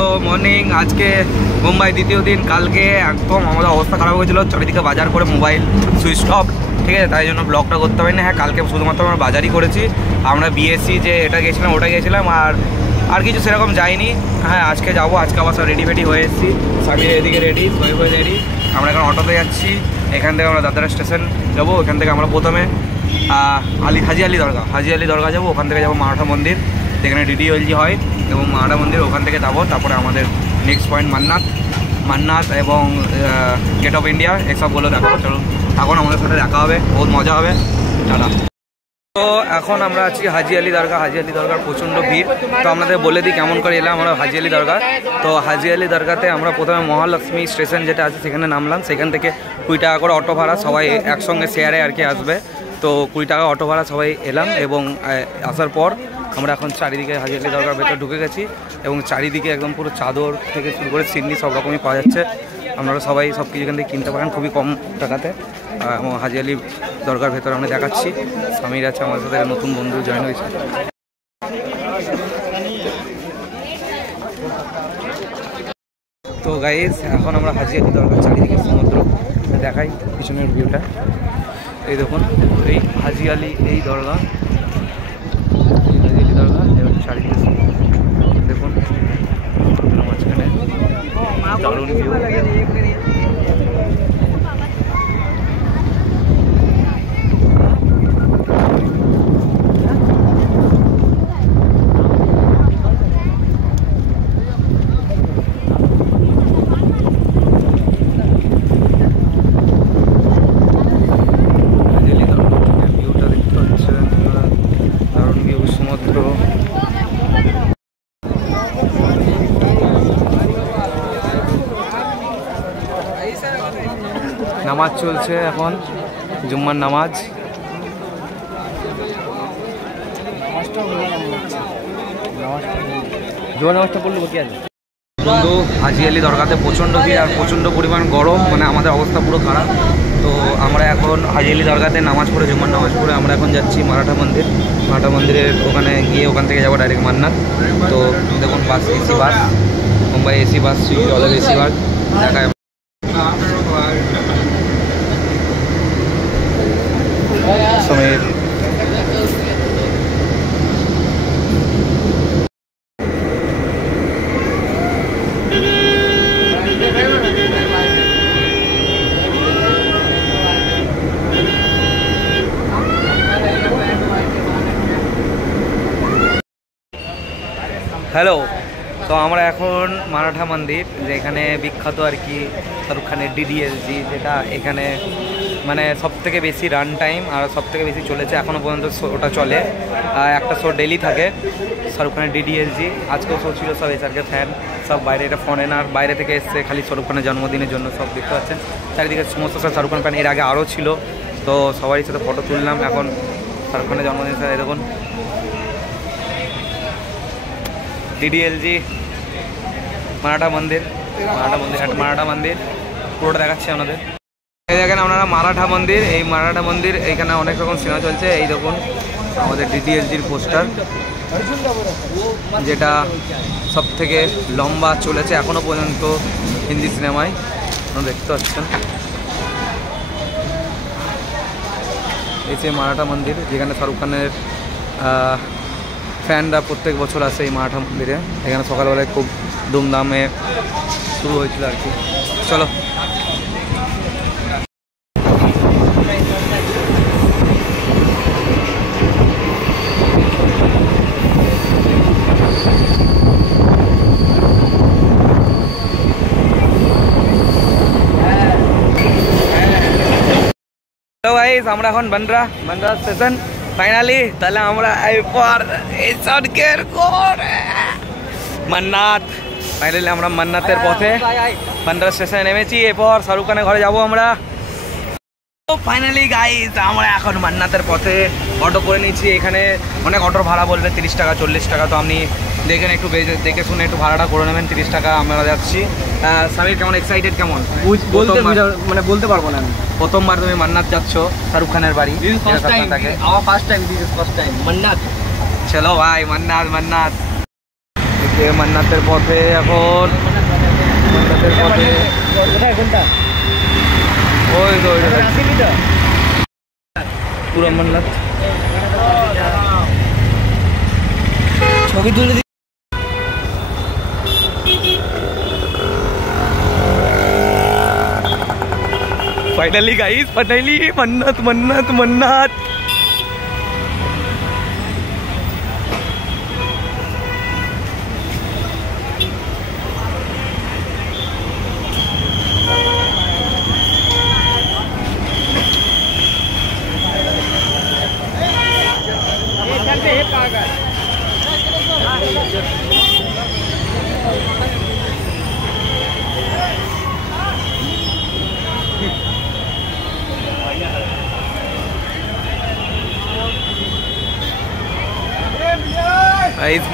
তো মর্নিং, আজকে মুম্বাই দ্বিতীয় দিন। কালকে একদম আমাদের অবস্থা খারাপ হয়েছিল, চারিদিকে বাজার করে মোবাইল সুইচ অফ, ঠিক আছে, তাই জন্য ব্লগটা করতে পারিনি। হ্যাঁ, কালকে শুধুমাত্র আমরা বাজারই করেছি। আমরা বিএসসি যে এটা গেছিলাম ওটা গেছিলাম, আর কিছু সেরকম যাইনি। হ্যাঁ, আজকে যাবো, আজকে আবার সব রেডি ফেডি হয়ে এসেছি, সামির এদিকে রেডি, সোহেব রেডি। আমরা এখন অটোতে যাচ্ছি, এখান থেকে আমরা দাদরা স্টেশন যাবো। এখান থেকে আমরা প্রথমে হাজি আলি দরগা যাবো, ওখান থেকে যাবো মারাঠা মন্দির, যেখানে ডিডিএলজি হয়, এবং মারাঠা মন্দির ওখান থেকে যাবো। তারপরে আমাদের নেক্সট পয়েন্ট মান্নাত এবং গেট অফ ইন্ডিয়া, এসবগুলো দেখাবো। চলুন, এখন আমাদের সাথে দেখা হবে, বহুত মজা হবে। টাটা। তো এখন আমরা আছি হাজি আলি দরগার প্রচণ্ড ভিড়। তো আপনাদের বলে দিই কেমন করে এলাম আমরা হাজি আলি দরগা। তো হাজি আলি দরগাতে আমরা প্রথমে মহালক্ষ্মী স্টেশন যেটা আছে সেখানে নামলাম। সেখান থেকে 20 টাকা করে অটো ভাড়া, সবাই একসঙ্গে শেয়ারে আর কি আসবে। তো 20 টাকা অটো ভাড়া সবাই এলাম, এবং আসার পর আমরা এখন চারিদিকে হাজি আলি দরগার ভেতর ঢুকে গেছি, এবং চারিদিকে একদম পুরো চাদর থেকে শুরু করে সিন্নি সব রকমই পাওয়া যাচ্ছে। আপনারা সবাই সব কিছু এখান থেকে কিনতে পারেন খুবই কম টাকাতে। এবং হাজি আলি দরগার ভেতর আমরা দেখাচ্ছি। সামির আছে আমার সাথে, নতুন বন্ধু জয়েন হয়েছে। তো গাইস, এখন আমরা হাজি আলি দরগার চারিদিকে সমুদ্র দেখাই, পিছনের ভিউটা এই দেখুন। এই হাজি আলি এই দরগা, এবং চারিদিকে দেখুন মাঝখানে দারুণ ভিউ। নামাজ চলছে এখন, জুম্মার নামাজ। বন্ধু, হাজি আলি দরগাতে প্রচণ্ড ভিড় আর প্রচণ্ড পরিমাণ গরম, মানে আমাদের অবস্থা পুরো খারাপ। তো আমরা এখন হাজি আলি দরগাতে নামাজ পড়ে, জুম্মার নামাজ পড়ে আমরা এখন যাচ্ছি মারাঠা মন্দিরের ওখানে গিয়ে ওখান থেকে যাবো ডাইরেক্ট মান্নাত। তো দেখুন bus, AC bus, Mumbai AC bus, জলের এসি বাস দেখায়। সমীর হ্যালো। তো আমরা এখন মারাঠা মন্দির, যেখানে বিখ্যাত আর কি শাহরুখ খানের ডিডিএলজি, যেটা এখানে মানে সবথেকে বেশি রান টাইম আর সবথেকে বেশি চলেছে এখনও পর্যন্ত। ওটা চলে, একটা শো ডেলি থাকে শাহরুখ খানের ডিডিএলজি। আজকেও শো ছিল, সব এসআরকে ফ্যান, সব বাইরে, এটা ফরেনার বাইরে থেকে এসছে খালি শাহরুখ খানের জন্মদিনের জন্য। সব দেখতে পাচ্ছেন চারিদিকে সমস্ত সব শাহরুখ খান ফ্যান। এর আগে আরও ছিল, তো সবারই সাথে ফটো তুললাম। এখন শাহরুখ খানের জন্মদিন স্যার, দেখুন ডিডিএলজি মারাঠা মন্দির পুরোটা দেখাচ্ছি আপনাদের। এই দেখেন আপনারা মারাঠা মন্দির, এই মারাঠা মন্দির, এইখানে অনেক রকম সিনেমা চলছে। এই দেখুন আমাদের ডিডিএলজির পোস্টার, যেটা সব থেকে লম্বা চলেছে এখনও পর্যন্ত হিন্দি সিনেমায়, আপনারা দেখতে পাচ্ছেন। এই যে মারাঠা মন্দির, যেখানে শাহরুখ খানের ফ্যানরা প্রত্যেক বছর আসে এই মারাঠা মন্দিরে। এখানে সকালবেলায় খুব ধুমধামে শুরু হয়েছিল আর কি। চলো। তো গাইস, আমরা এখন বান্দ্রা স্টেশন ফাইনালি। তাহলে আমরা এরপর এই সড়কের মান্নাত, ফাইনালি আমরা মান্নাতের পথে বান্দ্রা স্টেশনে নেমেছি। এরপর শাহরুখ খানের ঘরে যাবো আমরা। তো ফাইনালি গাইস, আমরা এখন মান্নাতের পথে অটো করে নিচ্ছি। এখানে অনেক অটোর ভাড়া বলবে 30 টাকা 40 টাকা, তো আপনি দেখেন একটু দেখে শুনে একটু ভাড়াটা করে নেবেন। 30 টাকা আমরা যাচ্ছি। সামির কেমন এক্সাইটেড, কেমন মানে বলতে পারবো না। প্রথমবার তুমি মান্নাত যাচ্ছ শাহরুখ খানের বাড়ি? ফার্স্ট টাইম মান্নাত। চলো ভাই, মান্নাত। যে মান্নাতের পথে এখন, মান্নাতের পথে ওই তো পুরো মান্নাত ছবি তুলে। फाइनली गाइस, फाइनली मन्नत मन्नत मन्नत।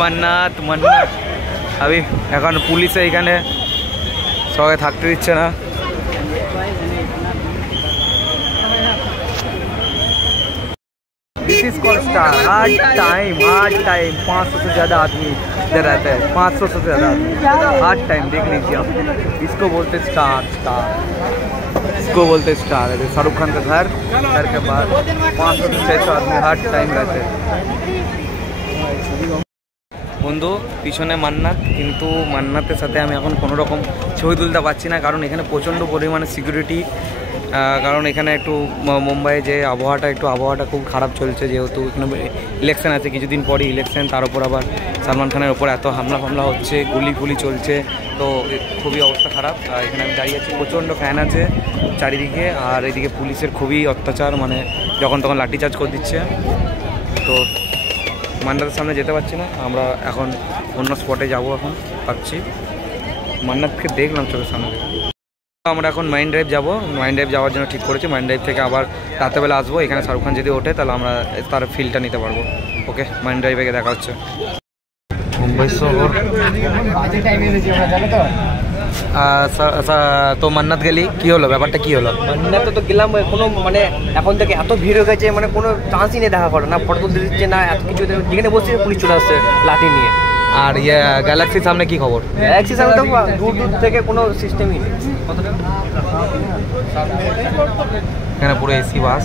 মান্নাত মান্নাত আমি এখন পুলিশে এখানে সবাই থাকতে দিচ্ছে না। This is called star. Hard time 500 से ज़्यादा आदमी इधर रहते हैं, 500 से ज़्यादा हार्ड टाइम देख लीजिए आप। इसको बोलते स्टार, स्टार इसको बोलते स्टार। शाहरुख खान का घर के बाद 500 से 600 आदमी हार्ड टाइम रहते हैं। বন্ধু পিছনে মান্নাত, কিন্তু মান্নাতের সাথে আমি এখন কোনো রকম ছবি তুলতে পারছি না, কারণ এখানে প্রচণ্ড পরিমাণে সিকিউরিটি। কারণ এখানে একটু মুম্বাইয়ে যে আবহাওয়াটা খুব খারাপ চলছে, যেহেতু এখানে ইলেকশন আছে, কিছুদিন পরই ইলেকশন, তার উপর আবার সালমান খানের ওপর এত হামলা হচ্ছে, গুলি ফুলি চলছে, তো খুবই অবস্থা খারাপ। এখানে আমি দাঁড়িয়ে আছি, প্রচণ্ড ফ্যান আছে চারিদিকে, আর এদিকে পুলিশের খুবই অত্যাচার, মানে যখন তখন লাঠিচার্জ করে দিচ্ছে। তো মান্নাতের সামনে যেতে পারছি না, আমরা এখন অন্য স্পটে যাব। এখন পাচ্ছি মান্নাতকে দেখলাম চোখের সামনে, আমরা এখন মাইন ড্রাইভ যাবো। মাইন ড্রাইভ যাওয়ার জন্য ঠিক করেছি, মাইন ড্রাইভ থেকে আবার রাতেবেলা আসবো। এখানে শাহরুখ খান যদি ওঠে তাহলে আমরা তার ফিলটা নিতে পারবো। ওকে, মাইন ড্রাইভে দেখা হচ্ছে। মুম্বাই শহর তো মান্নাত গেলি, কি হলো ব্যাপারটা, কি হলো? মান্নাতে তো গেলাম, কোনো মানে এখন থেকে এত ভিড় হয়ে গেছে, মানে কোনো চান্সই নেই দেখা করে, না ফটো তুলতে দিচ্ছে না এত কিছু। যেখানে বসছে পুলিশ চলে আসছে লাঠি নিয়ে। আর গ্যালাক্সির সামনে কি খবর? গ্যালাক্সির সামনে তো দূর থেকে কোনো সিস্টেমই নেই। এখানে পুরো এসি বাস,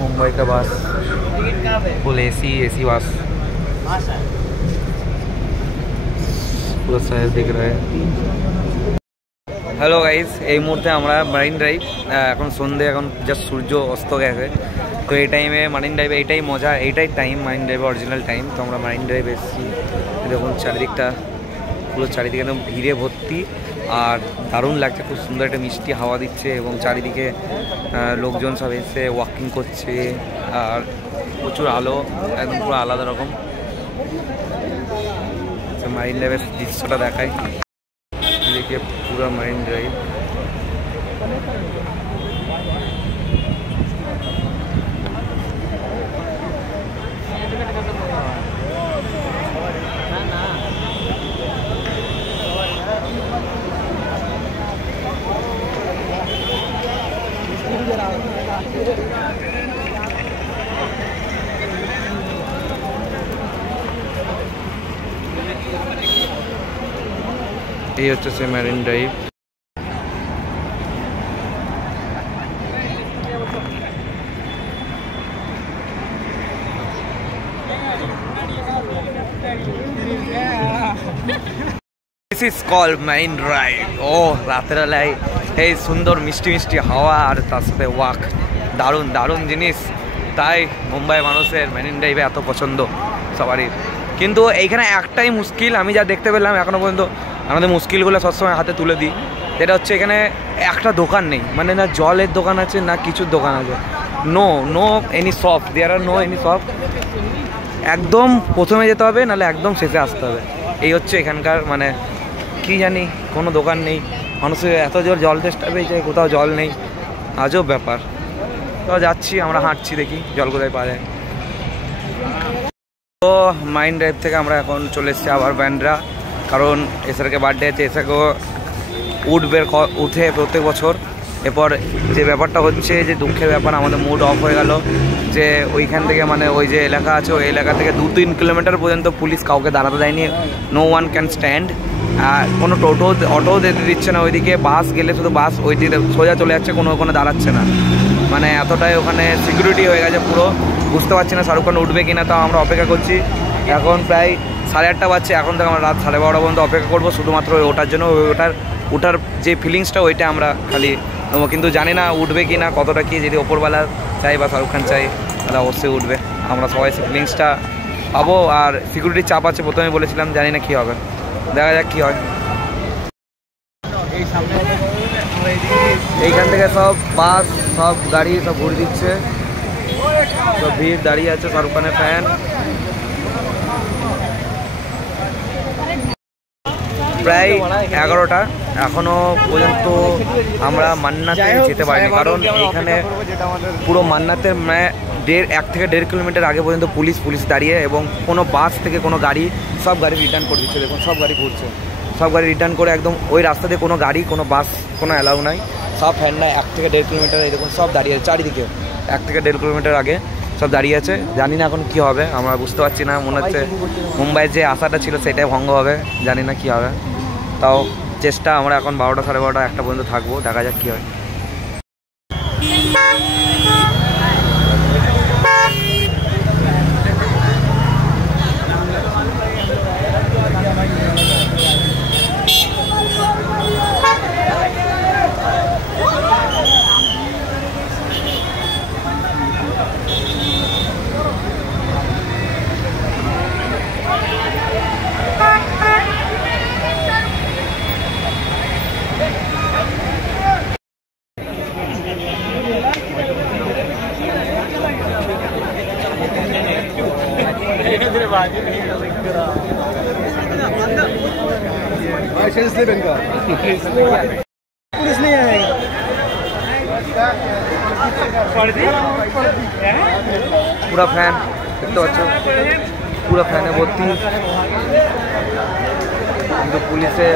मुंबई का बस फुल एसी बस, पूरा शहर दिख रहा है। হ্যালো গাইজ, এই মুহূর্তে আমরা মারিন ড্রাইভ, এখন সন্ধে, এখন জাস্ট সূর্য অস্ত গেছে। তো এই টাইমে মারিন ড্রাইভে এইটাই মজা, এইটাই টাইম মারিন ড্রাইভে অরিজিনাল টাইম। তো আমরা মারিন ড্রাইভ এসেছি, দেখুন চারিদিকটা পুরো চারিদিকে একদম ভিড়ে ভর্তি, আর দারুণ লাগছে, খুব সুন্দর একটা মিষ্টি হাওয়া দিচ্ছে, এবং চারিদিকে লোকজন সব এসে ওয়াকিং করছে, আর প্রচুর আলো, একদম পুরো আলাদা রকম। মারিন ড্রাইভের দৃশ্যটা দেখায়, এদিকে পুরো মারিন ড্রাইভ। এই হচ্ছে সে marine drive. This is called Marine Drive. ও রাতের বেলায় এই সুন্দর মিষ্টি মিষ্টি হাওয়া, আর তার সাথে ওয়াক, দারুণ দারুণ জিনিস। তাই মুম্বাই মানুষের মারিন ড্রাইভে এত পছন্দ সবারই। কিন্তু এইখানে একটাই মুশকিল আমি যা দেখতে পেলাম এখনো পর্যন্ত, আমাদের মুশকিলগুলো সবসময় হাতে তুলে দিই, যেটা হচ্ছে এখানে একটা দোকান নেই, মানে না জলের দোকান আছে না কিছুর দোকান আছে। নো এনি শপ, দেয়ার আর নো এনি শপ। একদম প্রথমে যেতে হবে, নাহলে একদম শেষে আসতে হবে। এই হচ্ছে এখানকার, মানে কি জানি, কোনো দোকান নেই। মানুষের এত জোর জল তেষ্টা পেয়েছে, কোথাও জল নেই, আজব ব্যাপার। তো যাচ্ছি, আমরা হাঁটছি, দেখি জল কোথায় পাওয়া যায়। তো মারিন ড্রাইভ থেকে আমরা এখন চলে এসেছি আবার ব্যান্ড্রা, কারণ এসআরকে বার্থডে আছে। এসআরকেও উঠে প্রত্যেক বছর, এরপর যে ব্যাপারটা হচ্ছে যে দুঃখের ব্যাপার, আমাদের মুড অফ হয়ে গেল যে ওইখান থেকে মানে ওই যে এলাকা আছে ওই এলাকা থেকে 2-3 কিলোমিটার পর্যন্ত পুলিশ কাউকে দাঁড়াতে দেয়নি। No one can stand. কোনো অটোও যেতে দিচ্ছে না ওইদিকে। বাস গেলে শুধু বাস ওই দিকে সোজা চলে যাচ্ছে, কোনো দাঁড়াচ্ছে না। মানে এতটাই ওখানে সিকিউরিটি হয়ে গেছে পুরো। বুঝতে পারছি না শাহরুখ খান উঠবে কিনা, তাও আমরা অপেক্ষা করছি। এখন প্রায় 8:30 বাজছে, এখন থেকে আমরা রাত 12:30 পর্যন্ত অপেক্ষা করবো শুধুমাত্র ওটার জন্য। ওটার যে ফিলিংসটা ওইটা আমরা খালি নেবো, কিন্তু জানি না উঠবে কি না, কতটা কি। যদি ওপরবেলা চাই বা শাহরুখ খান চাই তাহলে অবশ্যই উঠবে। আমরা সবাই সেই ফিলিংসটা পাবো। আর সিকিউরিটির চাপ আছে প্রথমে বলেছিলাম, জানি না কী হবে, দেখা যাক কী হয়। এইখান থেকে সব বাস সব গাড়ি সব ঘুরে দিচ্ছে, সব ভিড় দাঁড়িয়ে আছে শাহরুখ খানের ফ্যান। প্রায় 11টা, এখনও পর্যন্ত আমরা মান্নাতে যেতে পারিনি, কারণ এখানে পুরো মান্নাতের 1 থেকে 1.5 কিলোমিটার আগে পর্যন্ত পুলিশ দাঁড়িয়ে, এবং কোনো বাস থেকে কোনো গাড়ি, সব গাড়ি রিটার্ন করে দিচ্ছে। দেখুন সব গাড়ি ঘুরছে, সব গাড়ি রিটার্ন করে একদম ওই রাস্তা দিয়ে কোনো গাড়ি কোনো বাস কোনো অ্যালাউ নাই। সব ফ্যানরা 1 থেকে 1.5 কিলোমিটার এই দেখুন সব দাঁড়িয়ে আছে চারিদিকে। 1 থেকে 1.5 কিলোমিটার আগে সব দাঁড়িয়ে আছে। জানি না এখন কী হবে, আমরা বুঝতে পারছি না। মনে হচ্ছে মুম্বাইয়ের যে আশাটা ছিল সেটাই ভঙ্গ হবে, জানি না কী হবে। তাও চেষ্টা, আমরা এখন 12টা 12:30 1টা পর্যন্ত থাকবো, দেখা যাক কী হয়। पुलिस नहीं आएगा। पूरा फैन देखते पाচ্ছ, পুরো ফ্যানে ভর্তি, কিন্তু পুলিশে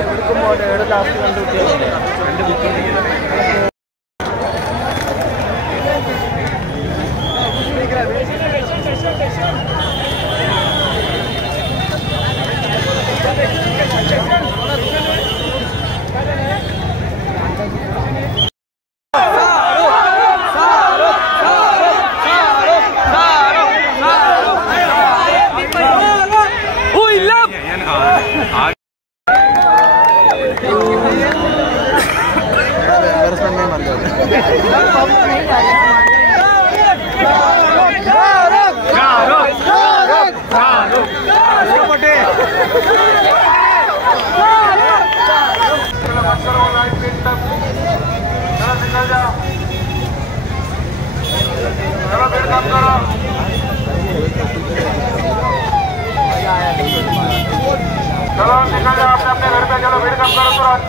चलो निकल जाओ अपने अपने घर पे, चलो भीड़ कम करो तुरंत।